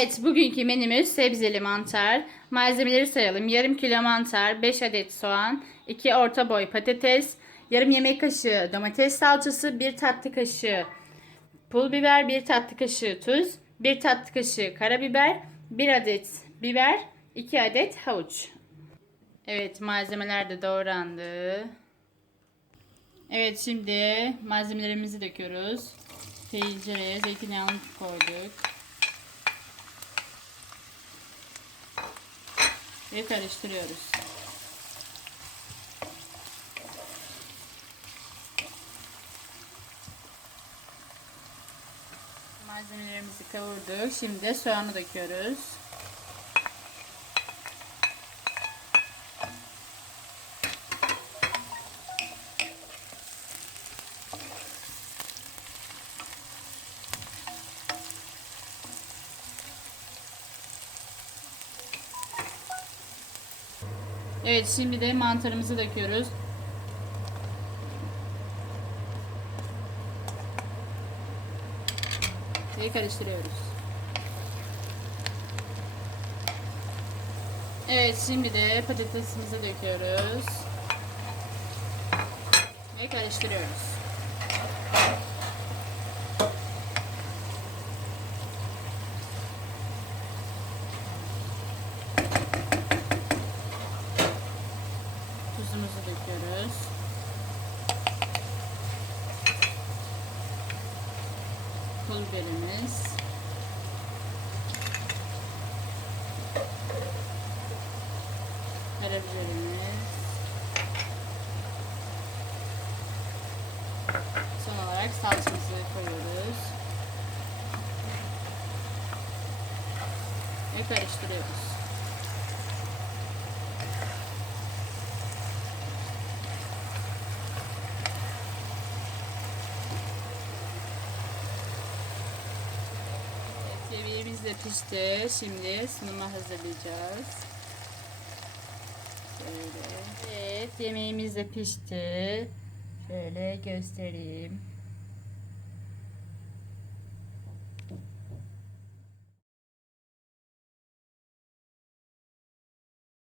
Evet, bugünkü menümüz sebzeli mantar. Malzemeleri sayalım. Yarım kilo mantar, 5 adet soğan, 2 orta boy patates, yarım yemek kaşığı domates salçası, 1 tatlı kaşığı pul biber, 1 tatlı kaşığı tuz, 1 tatlı kaşığı karabiber, 1 adet biber, 2 adet havuç. Evet, malzemeler de doğrandı. Evet, şimdi malzemelerimizi döküyoruz. Tencere, zeytinyağını koyduk. Ve karıştırıyoruz. Malzemelerimizi kavurduk. Şimdi de soğanı döküyoruz. Evet şimdi de mantarımızı döküyoruz. Ve karıştırıyoruz. Evet şimdi de patatesimizi döküyoruz. Ve karıştırıyoruz. Tuzumuzu döküyoruz. Pul biberimiz. Karabiberimiz. Son olarak salçamızı koyuyoruz. Ve karıştırıyoruz. Yemeğimiz de pişti. Şimdi sunuma hazırlayacağız. Şöyle. Evet, yemeğimiz de pişti. Şöyle göstereyim.